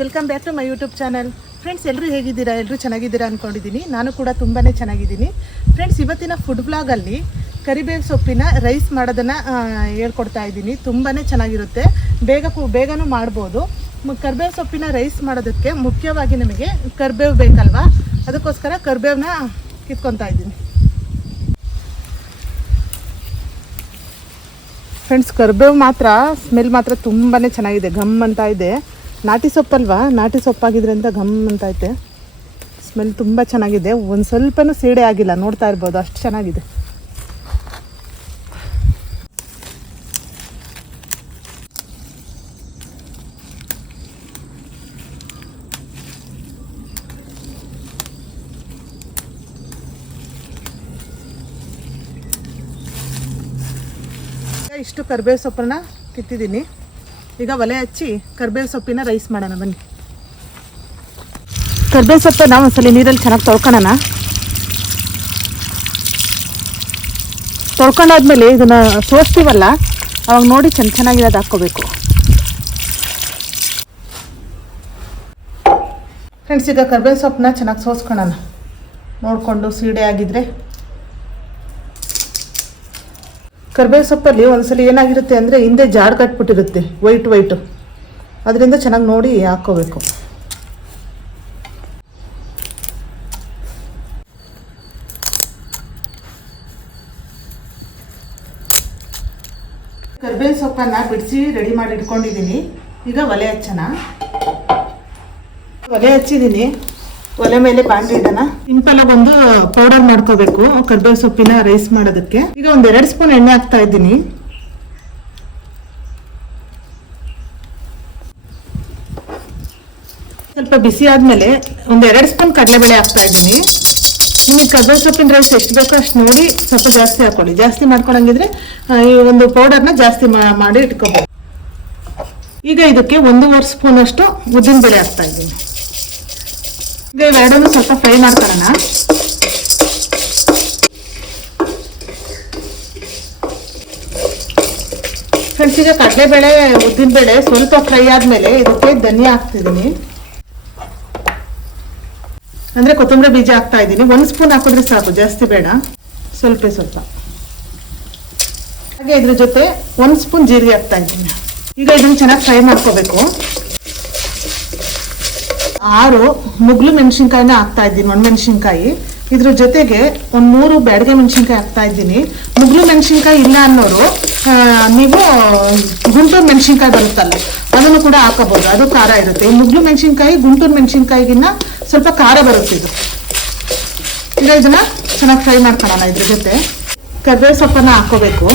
Welcome back to my YouTube channel. Friends, ಎಲ್ಲರೂ ಹೇಗಿದ್ದೀರಾ? ಎಲ್ಲರೂ ಚೆನ್ನಾಗಿದ್ದೀರಾ ಅಂದ್ಕೊಂಡಿದ್ದೀನಿ. ನಾನು ಕೂಡ ತುಂಬಾ ಚೆನ್ನಾಗಿದ್ದೀನಿ. ಫ್ರೆಂಡ್ಸ್, ಇವತ್ತಿನ ಫುಡ್ ಬ್ಲಾಗಲ್ಲಿ ಕರಿಬೇವು ಸೊಪ್ಪಿನ ರೈಸ್ ಮಾಡೋದನ್ನು ಹೇಳ್ಕೊಡ್ತಾ ಇದ್ದೀನಿ. ತುಂಬಾ ಚೆನ್ನಾಗಿರುತ್ತೆ, ಬೇಗನೂ ಮಾಡ್ಬೋದು. ಕರಿಬೇವು ಸೊಪ್ಪಿನ ರೈಸ್ ಮಾಡೋದಕ್ಕೆ ಮುಖ್ಯವಾಗಿ ನಮಗೆ ಕರಿಬೇವು ಬೇಕಲ್ವಾ, ಅದಕ್ಕೋಸ್ಕರ ಕರಿಬೇವನ್ನ ಕಿತ್ಕೊತಾ ಇದ್ದೀನಿ. ಫ್ರೆಂಡ್ಸ್, ಕರಿಬೇವು ಮಾತ್ರ ಸ್ಮೆಲ್ ಮಾತ್ರ ತುಂಬಾ ಚೆನ್ನಾಗಿದೆ, ಘಮ್ ಅಂತ ಇದೆ. ನಾಟಿ ಸೊಪ್ಪಲ್ವಾ, ನಾಟಿ ಸೊಪ್ಪಾಗಿದ್ರಿಂದ ಘಮ್ ಅಂತ ಐತೆ. ಸ್ಮೆಲ್ ತುಂಬ ಚೆನ್ನಾಗಿದೆ, ಒಂದು ಸ್ವಲ್ಪನೂ ಸೀಡೆ ಆಗಿಲ್ಲ, ನೋಡ್ತಾ ಇರ್ಬೋದು, ಅಷ್ಟು ಚೆನ್ನಾಗಿದೆ. ಇಷ್ಟು ಕರಿಬೇವು ಸೊಪ್ಪನ್ನ ಕಿತ್ತಿದ್ದೀನಿ. ಈಗ ಒಲೆ ಹಚ್ಚಿ ಕರಿಬೇವು ಸೊಪ್ಪಿನ ರೈಸ್ ಮಾಡೋಣ ಬನ್ನಿ. ಕರಿಬೇವು ಸೊಪ್ಪನ್ನ ಒಂದ್ಸಲ ನೀರಲ್ಲಿ ಚೆನ್ನಾಗಿ ತೊಳ್ಕೊಳ್ಳೋಣ. ತೊಳ್ಕೊಂಡಾದ್ಮೇಲೆ ಇದನ್ನು ಸೋಸ್ತೀವಲ್ಲ, ಅವಾಗ ನೋಡಿ ಚೆನ್ನಾಗಿರೋದು ಹಾಕ್ಕೋಬೇಕು. ಫ್ರೆಂಡ್ಸ್, ಈಗ ಕರಿಬೇವು ಸೊಪ್ಪನ್ನ ಚೆನ್ನಾಗಿ ಸೋಸ್ಕೊಳ್ಳೋಣ, ನೋಡಿಕೊಂಡು ಸೀಡೆ ಆಗಿದ್ರೆ. ಕರಿಬೇವು ಸೊಪ್ಪಲ್ಲಿ ಒಂದ್ಸಲ ಏನಾಗಿರುತ್ತೆ ಅಂದರೆ ಹಿಂದೆ ಜಾಡ್ ಕಟ್ಬಿಟ್ಟಿರುತ್ತೆ, ವೈಟು, ಅದರಿಂದ ಚೆನ್ನಾಗಿ ನೋಡಿ ಹಾಕ್ಕೋಬೇಕು. ಕರಿಬೇವು ಸೊಪ್ಪನ್ನು ಬಿಡಿಸಿ ರೆಡಿ ಮಾಡಿ ಇಟ್ಕೊಂಡಿದ್ದೀನಿ. ಈಗ ಒಲೆ ಹಚ್ಚೋಣ. ಒಲೆ ಹಚ್ಚಿದ್ದೀನಿ. ಒಲೆ ಮೇಲೆ ಬಾಂಡ್ಲಿ ಇಡೋಣ. ಸಿಂಪಲ್ ಆಗಿ ಒಂದು ಪೌಡರ್ ಮಾಡ್ಕೋಬೇಕು ಕರಿಬೇವು ಸೊಪ್ಪಿನ ರೈಸ್ ಮಾಡೋದಕ್ಕೆ. ಈಗ ಒಂದು 2 ಸ್ಪೂನ್ ಎಣ್ಣೆ ಹಾಕ್ತಾ ಇದ್ದೀನಿ. ಸ್ವಲ್ಪ ಬಿಸಿ ಆದ್ಮೇಲೆ ಒಂದು 2 ಸ್ಪೂನ್ ಕಡಲೆಬೇಳೆ ಹಾಕ್ತಾ ಇದ್ದೀನಿ. ನಿಮಗೆ ಕರಿಬೇವು ಸೊಪ್ಪಿನ ರೈಸ್ ಎಷ್ಟು ಬೇಕೋ ಅಷ್ಟು ನೋಡಿ ಸ್ವಲ್ಪ ಜಾಸ್ತಿ ಹಾಕೊಳ್ಳಿ. ಜಾಸ್ತಿ ಮಾಡ್ಕೊಳಂಗಿದ್ರೆ ಈ ಒಂದು ಪೌಡರ್ನ ಜಾಸ್ತಿ ಮಾಡಿ ಇಟ್ಕೋಬಹುದು. ಈಗ ಇದಕ್ಕೆ 1.5 ಸ್ಪೂನ್ ಅಷ್ಟು ಉದ್ದಿನಬೇಳೆ ಹಾಕ್ತಾ ಇದ್ದೀನಿ. ಈಗ ಇವೆರಡನ್ನು ಸ್ವಲ್ಪ ಫ್ರೈ ಮಾಡ್ಕೊಳ್ಳೋಣ. ಫ್ರೆಂಡ್ಸ್, ಈಗ ಕಡಲೆಬೇಳೆ ಉದ್ದಿನಬೇಳೆ ಸ್ವಲ್ಪ ಫ್ರೈ ಆದಮೇಲೆ ಇದಕ್ಕೆ ಧನಿಯಾ ಹಾಕ್ತಿದ್ದೀನಿ, ಅಂದರೆ ಕೊತ್ತಂಬರಿ ಬೀಜ ಹಾಕ್ತಾ ಇದ್ದೀನಿ. 1 ಸ್ಪೂನ್ ಹಾಕಿದ್ರೆ ಸಾಕು, ಜಾಸ್ತಿ ಬೇಡ, ಸ್ವಲ್ಪ. ಹಾಗೆ ಇದ್ರ ಜೊತೆ 1 ಸ್ಪೂನ್ ಜೀರಿಗೆ ಹಾಕ್ತಾ ಇದ್ದೀನಿ. ಈಗ ಇದನ್ನು ಚೆನ್ನಾಗಿ ಫ್ರೈ ಮಾಡ್ಕೋಬೇಕು. 6 ಮುಗ್ಲು ಮೆಣಸಿನ್ಕಾಯಿನ ಹಾಕ್ತಾ ಇದ್ದೀನಿ, ಒಣಮೆಣಸಿನ್ಕಾಯಿ. ಇದ್ರ ಜೊತೆಗೆ 3 ಬ್ಯಾಡಗೆ ಮೆಣಸಿನ್ಕಾಯಿ ಹಾಕ್ತಾ ಇದ್ದೀನಿ. ಮುಗ್ಲು ಮೆಣಸಿನ್ಕಾಯಿ ಇಲ್ಲ ಅನ್ನೋರು ನೀವು ಗುಂಟೂರು ಮೆಣಸಿನ್ಕಾಯಿ ಬರುತ್ತಲ್ಲ, ಅದನ್ನು ಕೂಡ ಹಾಕೋಬಹುದು, ಅದು ಖಾರ ಇರುತ್ತೆ. ಈ ಮುಗ್ಲು ಮೆಣಸಿನ್ಕಾಯಿ ಗುಂಟೂರು ಮೆಣಸಿನ್ಕಾಯಿಗಿನ್ನ ಸ್ವಲ್ಪ ಖಾರ ಬರುತ್ತೆ ಇದು. ಈಗ ಇದನ್ನ ಚೆನ್ನಾಗಿ ಫ್ರೈ ಮಾಡ್ಕೊಳ್ಳೋಣ. ಇದ್ರ ಜೊತೆ ಕರಿಬೇವು ಸೊಪ್ಪನ್ನ ಹಾಕೋಬೇಕು.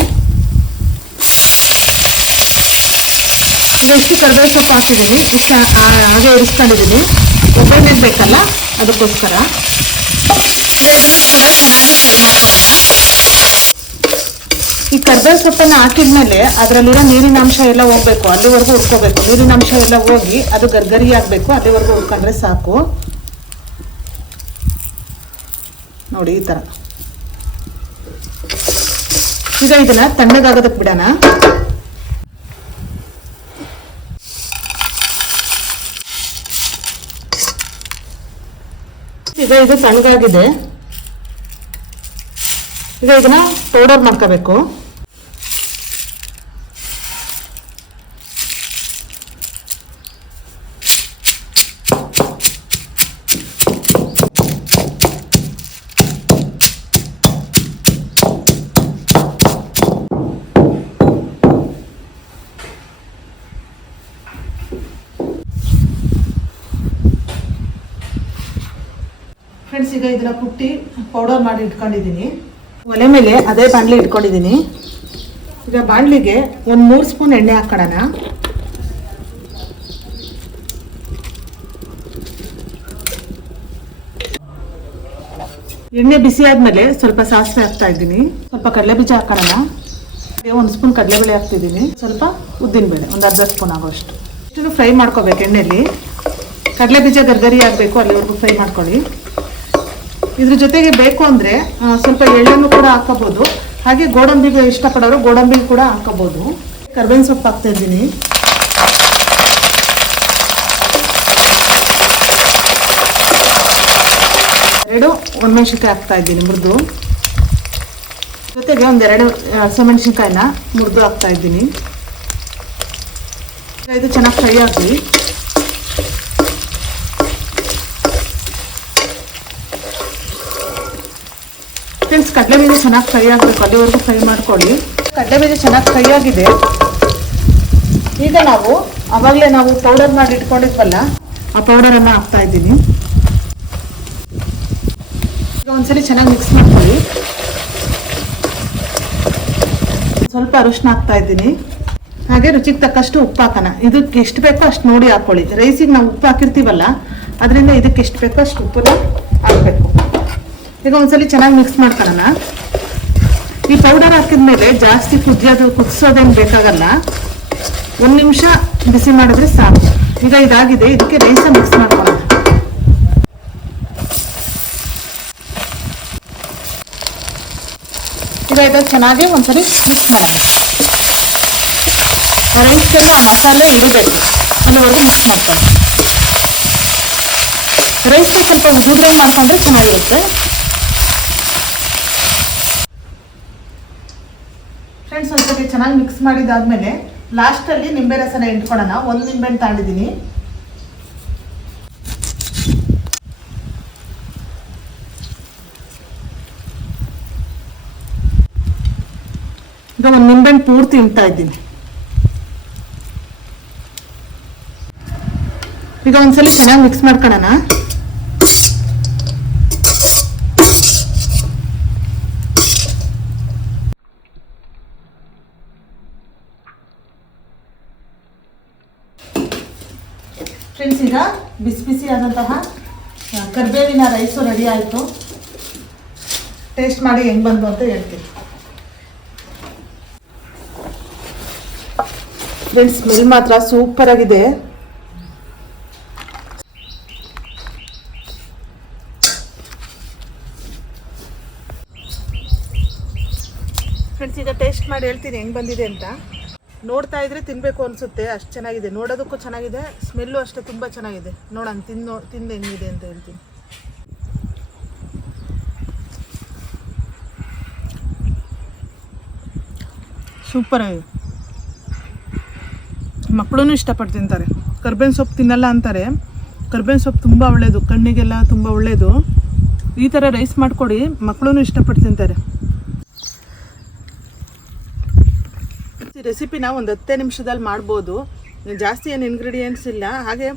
ಈಗ ಇಷ್ಟು ಕರಿಬೇವು ಸೊಪ್ಪು ಹಾಕಿದ್ದೀನಿ, ಇಷ್ಟು ಹಾಗೆ ಇರಿಸ್ಕೊಂಡಿದ್ದೀನಿ. ಒಗ್ಗರಣೆ ಬೇಕಲ್ಲ, ಅದಕ್ಕೋಸ್ಕರ ಈಗ ಇದನ್ನು ಕೂಡ ಚೆನ್ನಾಗಿ ಫ್ರೈ ಮಾಡ್ಕೊಳ್ಳೋಣ. ಈ ಕರಿಬೇವು ಸೊಪ್ಪನ್ನು ಹಾಕಿದ್ಮೇಲೆ ಅದರಲ್ಲಿರೋ ನೀರಿನ ಅಂಶ ಎಲ್ಲ ಹೋಗ್ಬೇಕು, ಅಲ್ಲಿವರೆಗೂ ಹುರ್ಕೋಬೇಕು. ನೀರಿನ ಅಂಶ ಎಲ್ಲ ಹೋಗಿ ಅದು ಗರ್ಗರಿ ಆಗಬೇಕು, ಅಲ್ಲಿವರೆಗೂ ಹುರ್ಕೊಂಡ್ರೆ ಸಾಕು. ನೋಡಿ ಈ ಥರ. ಈಗ ಇದನ್ನ ತಣ್ಣಗಾಗೋದಕ್ಕೆ ಬಿಡೋಣ. ಈಗ ಇದು ತಣ್ಣಗಾಗಿದೆ. ಈಗ ಇದನ್ನ ಪೌಡರ್ ಮಾಡ್ಕೋಬೇಕು. ಫ್ರೆಂಡ್ಸ್, ಈಗ ಇದನ್ನ ಕುಟ್ಟಿ ಪೌಡರ್ ಮಾಡಿ ಇಟ್ಕೊಂಡಿದ್ದೀನಿ. ಒಲೆ ಮೇಲೆ ಅದೇ ಬಾಣಲಿ ಇಟ್ಕೊಂಡಿದ್ದೀನಿ. ಈಗ ಬಾಣಲಿಗೆ 3 ಸ್ಪೂನ್ ಎಣ್ಣೆ ಹಾಕೋಣ. ಎಣ್ಣೆ ಬಿಸಿ ಆದಮೇಲೆ ಸ್ವಲ್ಪ ಸಾಸಿವೆ ಹಾಕ್ತಾ ಇದ್ದೀನಿ, ಸ್ವಲ್ಪ ಕಡಲೆಬೀಜ ಹಾಕೋಣ. 1 ಸ್ಪೂನ್ ಕಡಲೆಬೇಳೆ ಹಾಕ್ತಿದ್ದೀನಿ, ಸ್ವಲ್ಪ ಉದ್ದಿನಬೇಳೆ ಒಂದು 1/2 ಸ್ಪೂನ್ ಆಗೋಷ್ಟು. ಇಷ್ಟನ್ನು ಫ್ರೈ ಮಾಡ್ಕೋಬೇಕು ಎಣ್ಣೆಯಲ್ಲಿ. ಕಡಲೆಬೀಜ ಗರ್ಗರಿ ಆಗಬೇಕು, ಅಲ್ಲಿವರೆಗೂ ಫ್ರೈ ಮಾಡ್ಕೊಳ್ಳಿ. ಇದ್ರ ಜೊತೆಗೆ ಬೇಕು ಅಂದರೆ ಸ್ವಲ್ಪ ಎಳ್ಳನ್ನು ಕೂಡ ಹಾಕೋಬಹುದು. ಹಾಗೆ ಗೋಡಂಬಿಗೆ ಇಷ್ಟಪಡೋರು ಗೋಡಂಬಿ ಕೂಡ ಹಾಕೋಬಹುದು. ಕರಿಬೇವಿನ ಸೊಪ್ಪು ಹಾಕ್ತಾ ಇದ್ದೀನಿ. 2 ಒಣಮೆಣಸಿನ್ಕಾಯಿ ಹಾಕ್ತಾ ಇದ್ದೀನಿ ಮುರಿದು. ಜೊತೆಗೆ 1-2 ಹಸಿಮೆಣಸಿನ್ಕಾಯಿನ ಮುರಿದು ಹಾಕ್ತಾ ಇದ್ದೀನಿ. ಇದು ಚೆನ್ನಾಗಿ ಫ್ರೈ ಆಗಲಿ. ಫ್ರೆಂಡ್ಸ್, ಕಡಲೆಬೀಜ ಚೆನ್ನಾಗಿ ಫ್ರೈ ಆಗಬೇಕು, ಅಲ್ಲಿವರೆಗೂ ಫ್ರೈ ಮಾಡ್ಕೊಳ್ಳಿ. ಕಡಲೆಬೀಜ ಚೆನ್ನಾಗಿ ಫ್ರೈ ಆಗಿದೆ. ಈಗ ಆವಾಗಲೇ ನಾವು ಪೌಡರ್ ಮಾಡಿ ಇಟ್ಕೊಂಡಿದ್ವಲ್ಲ, ಆ ಪೌಡರನ್ನು ಹಾಕ್ತಾ ಇದ್ದೀನಿ. ಈಗ ಒಂದ್ಸಲಿ ಚೆನ್ನಾಗಿ ಮಿಕ್ಸ್ ಮಾಡ್ಕೊಳ್ಳಿ. ಸ್ವಲ್ಪ ಅರಿಶಿನ ಹಾಕ್ತಾ ಇದ್ದೀನಿ. ಹಾಗೆ ರುಚಿಗೆ ತಕ್ಕಷ್ಟು ಉಪ್ಪು ಹಾಕೋಣ. ಇದಕ್ಕೆ ಎಷ್ಟು ಬೇಕೋ ಅಷ್ಟು ನೋಡಿ ಹಾಕೊಳ್ಳಿ. ರೈಸಿಗೆ ನಾವು ಉಪ್ಪು ಹಾಕಿರ್ತೀವಲ್ಲ, ಅದರಿಂದ ಇದಕ್ಕೆ ಎಷ್ಟು ಬೇಕೋ ಅಷ್ಟು ಉಪ್ಪನ್ನ ಹಾಕಬೇಕು. ಈಗ ಒಂದ್ಸಲಿ ಚೆನ್ನಾಗಿ ಮಿಕ್ಸ್ ಮಾಡ್ಕೊಳ್ಳೋಣ. ಈ ಪೌಡರ್ ಹಾಕಿದ್ಮೇಲೆ ಜಾಸ್ತಿ ಕುದಿಸೋದೇನು ಬೇಕಾಗಲ್ಲ. 1 ನಿಮಿಷ ಬಿಸಿ ಮಾಡಿದ್ರೆ ಸಾಕು. ಈಗ ಇದಾಗಿದೆ, ಇದಕ್ಕೆ ರೈಸ ಮಿಕ್ಸ್ ಮಾಡ್ಕೊಳ್ಳೋಣ. ಈಗ ಇದು ಚೆನ್ನಾಗಿ ಒಂದ್ಸರಿ ಮಿಕ್ಸ್ ಮಾಡೋಣ. ರೈಸ್ಗೆಲ್ಲ ಮಸಾಲೆ ಇಡಬೇಕು, ಅಲ್ಲಿವರೆಗೂ ಮಿಕ್ಸ್ ಮಾಡ್ಕೊಳ್ಳೋಣ. ರೈಸ್ಗೆ ಸ್ವಲ್ಪ ಉದುದ್ರೆ ಮಾಡ್ಕೊಂಡ್ರೆ ಚೆನ್ನಾಗಿರುತ್ತೆ. ಫ್ರೆಂಡ್ಸ್, ಒಂದ್ಸತಿ ಚೆನ್ನಾಗಿ ಮಿಕ್ಸ್ ಮಾಡಿದಾದ್ಮೇಲೆ ಲಾಸ್ಟಲ್ಲಿ ನಿಂಬೆ ರಸನ ಇಟ್ಕೊಳ್ಳೋಣ. 1 ನಿಂಬೆಹಣ್ಣು ತಗೊಂಡಿದ್ದೀನಿ. ಈಗ 1 ನಿಂಬೆಹಣ್ಣು ಪೂರ್ತಿ ಇಡ್ತಾ ಇದ್ದೀನಿ. ಈಗ ಒಂದ್ಸಲಿ ಚೆನ್ನಾಗಿ ಮಿಕ್ಸ್ ಮಾಡ್ಕೊಳ್ಳೋಣ. ಫ್ರೆಂಡ್ಸ್, ಈಗ ಬಿಸಿ ಬಿಸಿ ಆದಂತಹ ಕರಿಬೇವಿನ ರೈಸು ರೆಡಿ ಆಯಿತು. ಟೇಸ್ಟ್ ಮಾಡಿ ಹೆಂಗೆ ಬಂತು ಅಂತ ಹೇಳ್ತೀನಿ. ಫ್ರೆಂಡ್ಸ್, ಸ್ಮೆಲ್ ಮಾತ್ರ ಸೂಪರ್ ಆಗಿದೆ. ಫ್ರೆಂಡ್ಸ್, ಈಗ ಟೇಸ್ಟ್ ಮಾಡಿ ಹೇಳ್ತೀನಿ ಹೆಂಗೆ ಬಂದಿದೆ ಅಂತ. ನೋಡ್ತಾ ಇದ್ರೆ ತಿನ್ನಬೇಕು ಅನಿಸುತ್ತೆ, ಅಷ್ಟು ಚೆನ್ನಾಗಿದೆ. ನೋಡೋದಕ್ಕೂ ಚೆನ್ನಾಗಿದೆ, ಸ್ಮೆಲ್ಲು ಅಷ್ಟೇ ತುಂಬ ಚೆನ್ನಾಗಿದೆ. ನೋಡೋಣ ತಿಂದು ಹೆಂಗಿದೆ ಅಂತ ಹೇಳ್ತೀನಿ. ಸೂಪರ್ ಆಗಿದೆ. ಮಕ್ಕಳೂ ಇಷ್ಟಪಟ್ಟು ತಿಂತಾರೆ. ಕರ್ಬೇವಿನ ಸೊಪ್ಪು ತಿನ್ನಲ್ಲ ಅಂತಾರೆ. ಕರ್ಬೇವಿನ ಸೊಪ್ಪು ತುಂಬ ಒಳ್ಳೆಯದು, ಕಣ್ಣಿಗೆಲ್ಲ ತುಂಬ ಒಳ್ಳೆಯದು. ಈ ಥರ ರೈಸ್ ಮಾಡಿಕೊಡಿ, ಮಕ್ಕಳೂ ಇಷ್ಟಪಟ್ಟು ತಿಂತಾರೆ. ಈ ರೆಸಿಪಿನ ಒಂದು 10 ನಿಮಿಷದಲ್ಲಿ ಮಾಡ್ಬೋದು. ಜಾಸ್ತಿ ಏನು ಇಂಗ್ರೀಡಿಯೆಂಟ್ಸ್ ಇಲ್ಲ. ಹಾಗೆ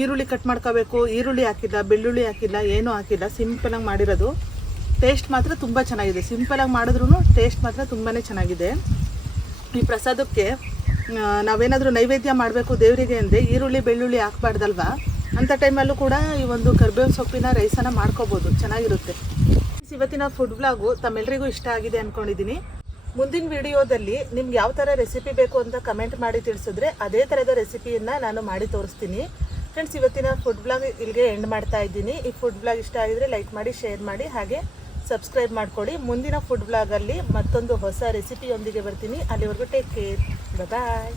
ಈರುಳ್ಳಿ ಕಟ್ ಮಾಡ್ಕೋಬೇಕು. ಈರುಳ್ಳಿ ಹಾಕಿಲ್ಲ, ಬೆಳ್ಳುಳ್ಳಿ ಹಾಕಿಲ್ಲ, ಏನೂ ಹಾಕಿಲ್ಲ. ಸಿಂಪಲಾಗಿ ಮಾಡಿರೋದು. ಟೇಸ್ಟ್ ಮಾತ್ರ ತುಂಬ ಚೆನ್ನಾಗಿದೆ. ಸಿಂಪಲಾಗಿ ಮಾಡಿದ್ರೂ ಟೇಸ್ಟ್ ಮಾತ್ರ ತುಂಬಾ ಚೆನ್ನಾಗಿದೆ. ಈ ಪ್ರಸಾದಕ್ಕೆ ನಾವೇನಾದರೂ ನೈವೇದ್ಯ ಮಾಡಬೇಕು ದೇವರಿಗೆ ಅಂದರೆ ಈರುಳ್ಳಿ ಬೆಳ್ಳುಳ್ಳಿ ಹಾಕ್ಬಾರ್ದಲ್ವಾ? ಅಂಥ ಟೈಮಲ್ಲೂ ಕೂಡ ಈ ಒಂದು ಕರ್ಬೇವಿನ ಸೊಪ್ಪಿನ ರೈಸನ್ನು ಮಾಡ್ಕೋಬೋದು, ಚೆನ್ನಾಗಿರುತ್ತೆ. ಇವತ್ತಿನ ಫುಡ್ ವ್ಲಾಗು ತಮ್ಮೆಲ್ಲರಿಗೂ ಇಷ್ಟ ಆಗಿದೆ ಅಂದ್ಕೊಂಡಿದ್ದೀನಿ. ಮುಂದಿನ ವಿಡಿಯೋದಲ್ಲಿ ನಿಮ್ಗೆ ಯಾವ ಥರ ರೆಸಿಪಿ ಬೇಕು ಅಂತ ಕಮೆಂಟ್ ಮಾಡಿ ತಿಳಿಸಿದ್ರೆ ಅದೇ ಥರದ ರೆಸಿಪಿಯನ್ನು ನಾನು ಮಾಡಿ ತೋರಿಸ್ತೀನಿ. ಫ್ರೆಂಡ್ಸ್, ಇವತ್ತಿನ ಫುಡ್ ಬ್ಲಾಗ್ ಇಲ್ಲಿಗೆ ಎಂಡ್ ಮಾಡ್ತಾ ಇದ್ದೀನಿ. ಈ ಫುಡ್ ಬ್ಲಾಗ್ ಇಷ್ಟ ಆಗಿದ್ರೆ ಲೈಕ್ ಮಾಡಿ, ಶೇರ್ ಮಾಡಿ, ಹಾಗೆ ಸಬ್ಸ್ಕ್ರೈಬ್ ಮಾಡ್ಕೊಳ್ಳಿ. ಮುಂದಿನ ಫುಡ್ ಬ್ಲಾಗಲ್ಲಿ ಮತ್ತೊಂದು ಹೊಸ ರೆಸಿಪಿಯೊಂದಿಗೆ ಬರ್ತೀನಿ. ಅಲ್ಲಿವರೆಗೂ ಟೇಕ್ ಕೇರ್, ಬಾಯ್.